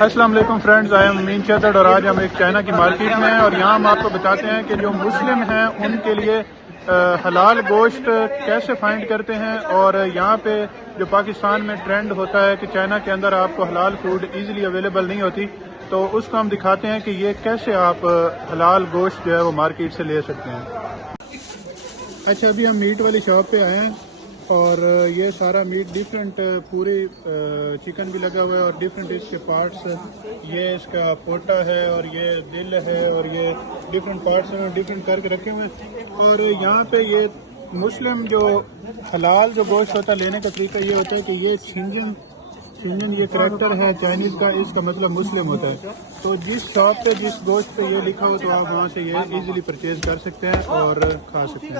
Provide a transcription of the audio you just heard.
अस्सलाम वालेकुम friends, I am मीन चौधरी और आज हम एक चाइना की मार्केट में हैं और यहाँ हम आपको बताते हैं कि जो मुस्लिम हैं उनके लिए हलाल गोश्त कैसे फाइंड करते हैं। और यहाँ पे जो पाकिस्तान में ट्रेंड होता है कि चाइना के अंदर आपको हलाल फूड इजीली अवेलेबल नहीं होती, तो उसको हम दिखाते हैं कि ये कैसे आप हलाल गोश्त जो है वो मार्केट से ले सकते हैं। अच्छा, अभी हम मीट वाली शॉप पे आए हैं और ये सारा मीट डिफरेंट पूरी चिकन भी लगा हुआ है और डिफरेंट इसके पार्ट्स, ये इसका पोटा है और ये दिल है और ये डिफरेंट पार्ट्स में डिफरेंट करके रखे हुए हैं। और यहाँ पे ये मुस्लिम जो हलाल जो गोश्त होता है लेने का तरीका ये होता है कि ये छिंजन ये करैक्टर है चाइनीज का, इसका मतलब मुस्लिम होता है। तो जिस शॉप पे जिस गोश्त पे ये लिखा हो तो आप वहाँ से ये इजीली परचेज कर सकते हैं और खा सकते हैं।